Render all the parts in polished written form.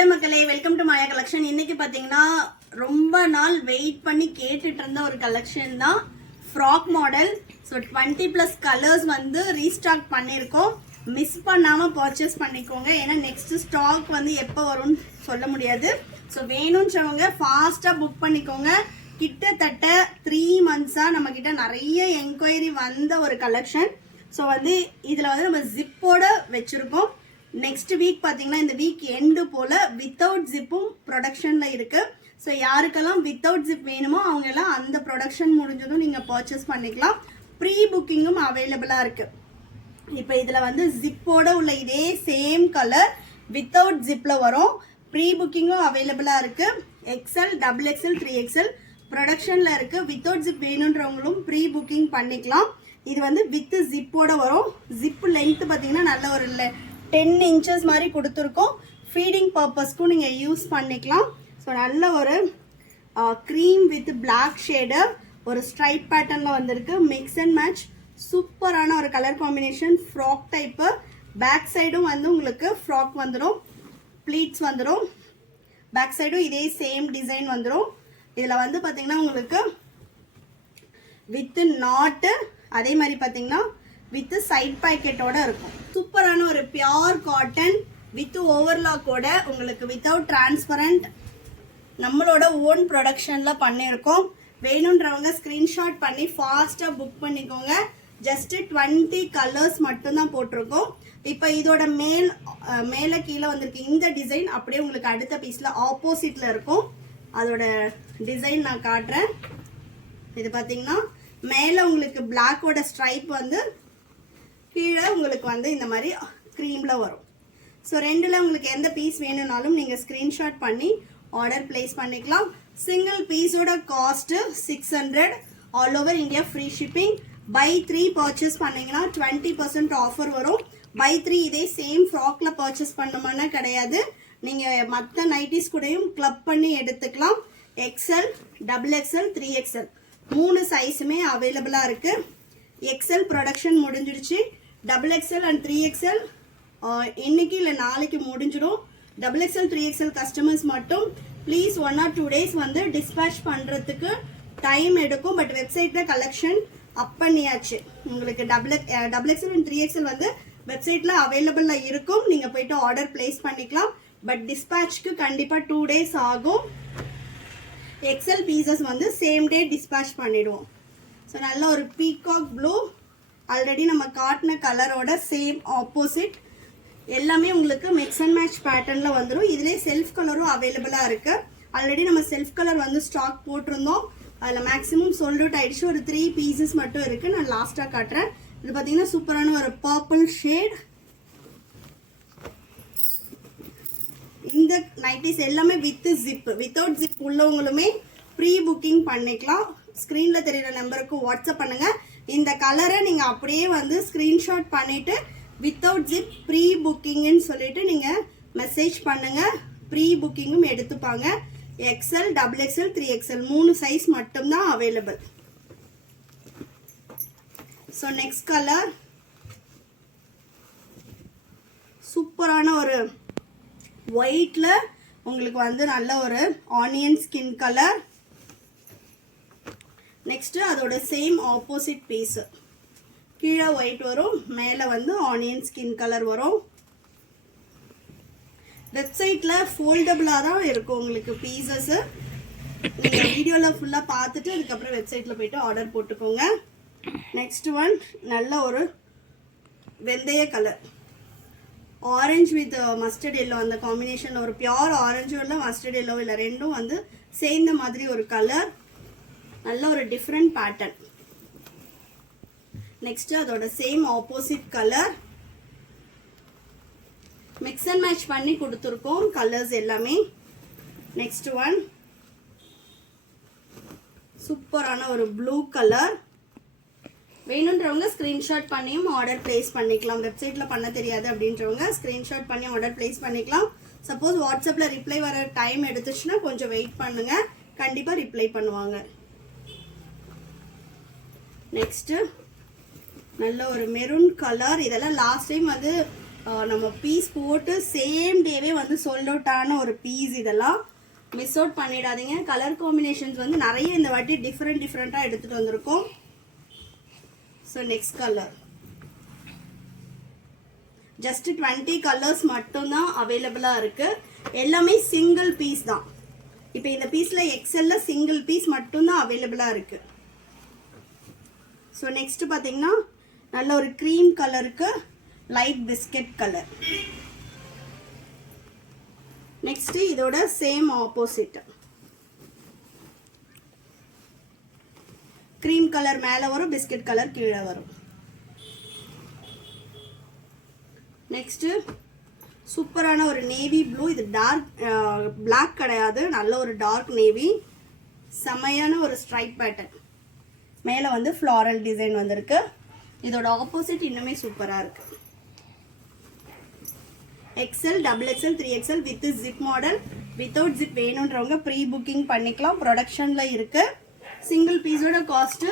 Hello மக்களே, welcome to Maya collection. இன்னைக்கு பாத்தீங்கன்னா ரொம்ப நாள் வெயிட் பண்ணி கேட்டுட்டு இருந்த ஒரு கலெக்ஷன் தான் ஃப்ராக் மாடல். ஸோ 20+ கலர்ஸ் வந்து ரீஸ்டாக் பண்ணியிருக்கோம். மிஸ் பண்ணாம பர்ச்சேஸ் பண்ணிக்கோங்க. ஏன்னா நெக்ஸ்ட் ஸ்டாக் வந்து எப்போ வரும்னு சொல்ல முடியாது. ஸோ வேணும்ன்றவங்க ஃபாஸ்டா புக் பண்ணிக்கோங்க. கிட்டத்தட்ட 3 months நம்ம கிட்ட நிறைய என்கொயரி வந்த ஒரு கலெக்ஷன். ஸோ வந்து இதுல வந்து நம்ம ஜிப்போட வச்சிருக்கோம். நெக்ஸ்ட் வீக் பாத்தீங்கன்னா இந்த வீக் எண்டு போல வித்தவுட் ஜிப்பும் ப்ரொடக்ஷன்ல இருக்கு. ஸோ யாருக்கெல்லாம் வித்தவுட் ஜிப் வேணுமோ அவங்க எல்லாம் அந்த ப்ரொடக்ஷன் முடிஞ்சதும் நீங்க பர்ச்சேஸ் பண்ணிக்கலாம். ப்ரீ புக்கிங்கும் அவைலபிளா இருக்கு. இப்போ இதுல வந்து ஜிப்போட உள்ள இதே சேம் கலர் வித்தவுட் ஜிப்ல வரும். ப்ரீ புக்கிங்கும் அவைலபிளா இருக்கு. XL, XXL, 3XL ப்ரொடக்ஷன்ல இருக்கு. வித்தவுட் ஜிப் வேணுன்றவங்களும் ப்ரீ புக்கிங் பண்ணிக்கலாம். இது வந்து வித் ஜிப்போட வரும். ஜிப் லென்த் பாத்தீங்கன்னா நல்ல ஒரு 10 inches மாதிரி கொடுத்துருக்கோம். ஃபீடிங் பர்பஸ்க்கும் நீங்கள் யூஸ் பண்ணிக்கலாம். ஸோ நல்ல ஒரு க்ரீம் வித் பிளாக் ஷேடு ஒரு ஸ்ட்ரைப் பேட்டர்னில் வந்திருக்கு. மிக்ஸ் அண்ட் மேட்ச் சூப்பரான ஒரு colour combination. Frock type. Back சைடும் வந்து உங்களுக்கு ஃப்ராக் வந்துடும். ப்ளீட்ஸ் வந்துடும். பேக் சைடும் இதே சேம் டிசைன் வந்துடும். இதில் வந்து பார்த்தீங்கன்னா உங்களுக்கு வித் நாட்டு அதே மாதிரி பார்த்தீங்கன்னா வித் சைட் பாக்கெட்டோட இருக்கும். சூப்பரான ஒரு பியோர் காட்டன் வித் ஓவர்லாக்கோட உங்களுக்கு வித்தவுட் டிரான்ஸ்பரண்ட் நம்மளோட ஓன் ப்ரொடக்ஷன்ல பண்ணியிருக்கோம். வேணுன்றவங்க ஸ்கிரீன்ஷாட் பண்ணி ஃபாஸ்டா புக் பண்ணிக்கோங்க. ஜஸ்ட் 20 கலர்ஸ் மட்டும்தான் போட்டிருக்கோம். இப்போ இதோட மேல கீழே வந்திருக்கு இந்த டிசைன் அப்படியே உங்களுக்கு அடுத்த பீஸ்ல ஆப்போசிட்ல இருக்கும். அதோட டிசைன் நான் காட்டுறேன். இது பாத்தீங்கன்னா மேல உங்களுக்கு பிளாக்கோட ஸ்ட்ரைப் வந்து கீழே உங்களுக்கு வந்து இந்த மாதிரி க்ரீம்ல வரும். ஸோ ரெண்டுல உங்களுக்கு எந்த பீஸ் வேணும்னாலும் நீங்க ஸ்கிரீன்ஷாட் பண்ணி ஆர்டர் பிளேஸ் பண்ணிக்கலாம். சிங்கிள் பீஸோட cost 600. All over India free shipping. Buy 3 purchase பண்ணீங்கன்னா 20% ஆஃபர் வரும். பை 3 இதே சேம் ஃப்ராக்ல பர்ச்சேஸ் பண்ணணும்னா கிடையாது. நீங்க மற்ற நைட்டிஸ் கூடயும் கிளப் பண்ணி எடுத்துக்கலாம். XL, XXL, 3XL 3 சைஸுமே அவைலபிளா இருக்கு. XL ப்ரொடக்ஷன் முடிஞ்சிடுச்சு. XXL அண்ட் 3XL இன்னைக்கு இல்லை நாளைக்கு முடிஞ்சிடும். XXL 3XL கஸ்டமர்ஸ் மட்டும் ப்ளீஸ் 1 or 2 days வந்து டிஸ்பேச் பண்றதுக்கு டைம் எடுக்கும். பட் வெப்சைட்ல கலெக்ஷன் அப் பண்ணியாச்சு. உங்களுக்கு XXL அண்ட் 3XL வந்து வெப்சைட்ல அவைலபிள்ல இருக்கும். நீங்க போயிட்டு ஆர்டர் பிளேஸ் பண்ணிக்கலாம். பட் டிஸ்பேச்க்கு கண்டிப்பா 2 days ஆகும். XL பீசஸ் வந்து சேம் டே டிஸ்பேச் பண்ணிடுவோம். ஸோ நல்ல ஒரு பீகாக் ப்ளூ ஆல்ரெடி நம்ம காட்டின கலரோட சேம் ஆப்போசிட். எல்லாமே உங்களுக்கு மிக்ஸ் அண்ட் மேட்ச் பேட்டர்ன்ல வந்துடும். இதுலேயே செல்ஃப் கலரும் அவைலபிளா இருக்கு. ஆல்ரெடி நம்ம செல்ஃப் கலர் வந்து ஸ்டாக் போட்டிருந்தோம். அதில் மேக்ஸிமம் சோல்ட் அவுட் ஆயிடுச்சு. ஒரு 3 pieces மட்டும் இருக்கு. நான் லாஸ்டா காட்டுறேன். இது பார்த்தீங்கன்னா சூப்பரான ஒரு பர்பிள் ஷேட். இந்த நைட்டிஸ் எல்லாமே வித் ஜிப். வித்தவுட் ஜிப் உள்ளவங்களுமே ப்ரீ புக்கிங் பண்ணிக்கலாம். ஸ்கிரீன்ல தெரியுற நம்பருக்கு வாட்ஸ்அப் பண்ணுங்க. இந்த கலரை நீங்க அப்படியே வந்து ஸ்கிரீன்ஷாட் பண்ணிட்டு வித்தவுட் ஜிப் ப்ரீ புக்கிங்னு சொல்லிட்டு நீங்க மெசேஜ் பண்ணுங்க. ப்ரீ புக்கிங்கும் எடுத்துப்பாங்க. XL, XXL, 3XL 3 சைஸ் மட்டும்தான் அவைலபிள். ஸோ நெக்ஸ்ட் கலர் சூப்பரான ஒரு ஒயிட்ல உங்களுக்கு வந்து நல்ல ஒரு ஆனியன் ஸ்கின் கலர். நெக்ஸ்ட் அதோட சேம் ஆப்போசிட் பீஸ். கீழே ஒயிட் வரும், மேல வந்து ஆனியன் ஸ்கின் கலர் வரும். வெப்சைட்ல ஃபோல்டபிளா தான் இருக்கும் உங்களுக்கு பீசஸ். நீங்க வீடியோல ஃபுல்லா பார்த்துட்டு அதுக்கப்புறம் வெப்சைட்ல போயிட்டு ஆர்டர் போட்டுக்கோங்க. நெக்ஸ்ட் ஒன் நல்ல ஒரு வெந்தய colour. Orange with mustard yellow அந்த காம்பினேஷன்ல ஒரு பியோர் ஆரஞ்சும் இல்லை மஸ்டர்ட் எல்லோ இல்லை ரெண்டும் வந்து சேர்ந்த மாதிரி ஒரு கலர். நல்ல ஒரு டிஃப்ரெண்ட் பேட்டர்ன். நெக்ஸ்ட் அதோட same opposite colour. Mix and match பண்ணி கொடுத்துருக்கோம் கலர்ஸ் எல்லாமே. நெக்ஸ்ட் ஒன் சூப்பரான ஒரு ப்ளூ கலர். வேணுன்றவங்க ஸ்கிரீன்ஷாட் பண்ணியும் ஆர்டர் பிளேஸ் பண்ணிக்கலாம். வெப்சைட்ல பண்ண தெரியாது அப்படின்றவங்க ஸ்கிரீன்ஷாட் பண்ணி ஆர்டர் பிளேஸ் பண்ணிக்கலாம். சப்போஸ் வாட்ஸ்அப்ல ரிப்ளை வர டைம் எடுத்துச்சுன்னா கொஞ்சம் வெயிட் பண்ணுங்க. கண்டிப்பா ரிப்ளை பண்ணுவாங்க. நெக்ஸ்ட் நல்ல ஒரு மெரூன் கலர். இதெல்லாம் லாஸ்ட் டைம் வந்து நம்ம பீஸ் போட்டு சேம் டேவே வந்து சோல்ட் அவுட் ஆன ஒரு பீஸ். இதெல்லாம் மிஸ் அவுட் பண்ணிடாதீங்க. கலர் காம்பினேஷன்ஸ் வந்து நிறைய இந்த வாட்டி டிஃப்ரெண்ட்டாக எடுத்துகிட்டு வந்திருக்கோம். So next colour just 20 colours மட்டும்தான் அவைலபிளாக இருக்குது. எல்லாமே சிங்கிள் பீஸ் தான். இப்போ இந்த பீஸில் எக்ஸல்ல சிங்கிள் பீஸ் மட்டும்தான் அவைலபிளாக இருக்குது. ஸோ நெக்ஸ்ட் பார்த்தீங்கன்னா நல்ல ஒரு க்ரீம் கலருக்கு லைட் பிஸ்கட் கலர். நெக்ஸ்ட் இதோட சேம் ஆப்போசிட் க்ரீம் கலர் மேலே வரும், பிஸ்கட் கலர் கீழே வரும். நெக்ஸ்ட் சூப்பரான ஒரு நேவி ப்ளூ. இது டார்க் பிளாக் கிடையாது, நல்ல ஒரு டார்க் நேவி. செமையான ஒரு ஸ்ட்ரைப் பேட்டர்ன். மேலே வந்து ஃப்ளாரல் டிசைன் வந்திருக்கு. இதோட ஆப்போசிட் இன்னுமே சூப்பராக இருக்கு. XL, XXL, 3XL with zip model. Without zip வேணுன்றவங்க ப்ரீ புக்கிங் பண்ணிக்கலாம். ப்ரொடக்ஷனில் இருக்கு. சிங்கிள் பீஸோட cost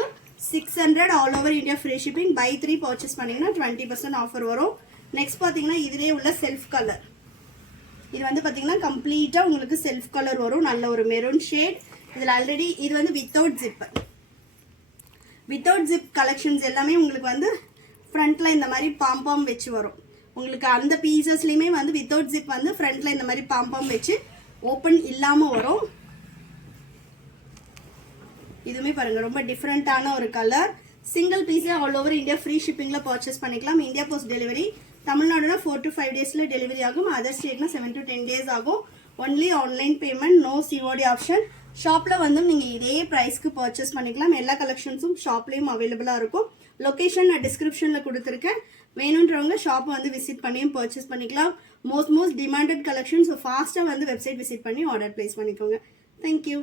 600. All over India free shipping. Buy 3 purchase பண்ணிங்கன்னா 20% ஆஃபர் வரும். நெக்ஸ்ட் பார்த்தீங்கன்னா இதிலே உள்ள செல்ஃப் கலர். இது வந்து பார்த்தீங்கன்னா கம்ப்ளீட்டாக உங்களுக்கு செல்ஃப் கலர் வரும். நல்ல ஒரு மெரூன் ஷேட். இதில் ஆல்ரெடி இது வந்து without zip. Without zip collections எல்லாமே உங்களுக்கு வந்து ஃப்ரண்ட்டில் இந்த மாதிரி பாம்பாம் வச்சு வரும். உங்களுக்கு அந்த பீசஸ்லையுமே வந்து வித்தவுட் ஜிப் வந்து ஃப்ரண்ட்டில் இந்த மாதிரி பாம்பாம் வச்சு ஓப்பன் இல்லாமல் வரும். இதுவுமே பாருங்கள் ரொம்ப டிஃப்ரெண்ட்டான ஒரு கலர். சிங்கிள் பீஸே ஆல் ஓவர் இந்தியா ஃப்ரீ ஷிப்பிங்கில் பர்ச்சேஸ் பண்ணிக்கலாம். India post delivery. தமிழ்நாடுனா 4 to 5 டேஸில் டெலிவரி ஆகும். அதர் ஸ்டேட்னா 7 to 10 டேஸ் ஆகும். Only online payment, no COD option. ஷாப்பில் வந்து நீங்கள் இதே ப்ரைஸ்க்கு பர்ச்சேஸ் பண்ணிக்கலாம். எல்லா கலெக்ஷன்ஸும் ஷாப்லேயும் அவைலபிளாக இருக்கும். லொக்கேஷன் நான் டிஸ்கிரிப்ஷனில் கொடுத்துருக்கேன். வேணுன்றவங்க ஷாப்பை வந்து விசிட் பண்ணியும் பர்ச்சேஸ் பண்ணிக்கலாம். Most demanded collection. ஸோ ஃபாஸ்ட்டாக வந்து வெப்சைட் விசிட் பண்ணி ஆர்டர் ப்ளேஸ் பண்ணிக்கோங்க. தேங்க்யூ.